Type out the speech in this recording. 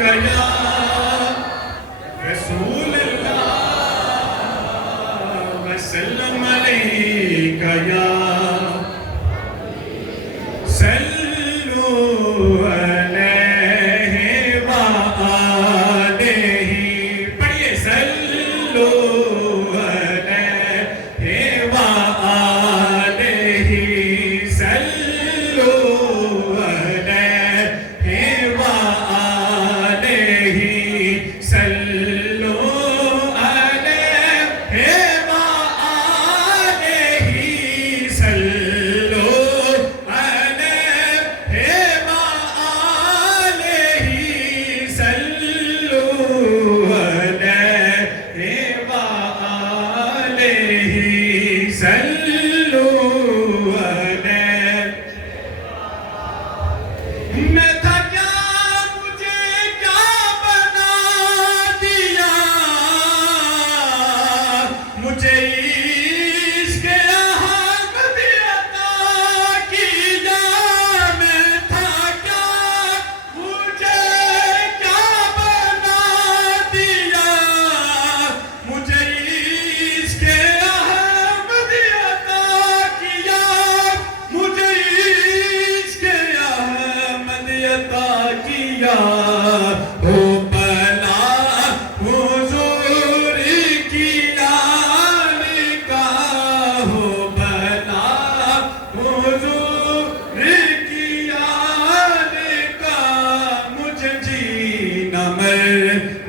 یا رسول اللہ وسلم علیک یا صلو علیہ وآلہ پڑھئے صلو علیہ وآلہ صلو علیہ وآلہ صلو علیہ وآلہ صلو میں تھا کیا مجھے کیا بنا دیا مجھے عشق احمد عطا کیا میں تھا کیا مجھے کیا بنا دیا مجھے عشق احمد عطا کیا مجھے عشق عطا کیا ہو بلا حضور کی آن کا ہو بلا حضور کی آن کا مجھے جینا مر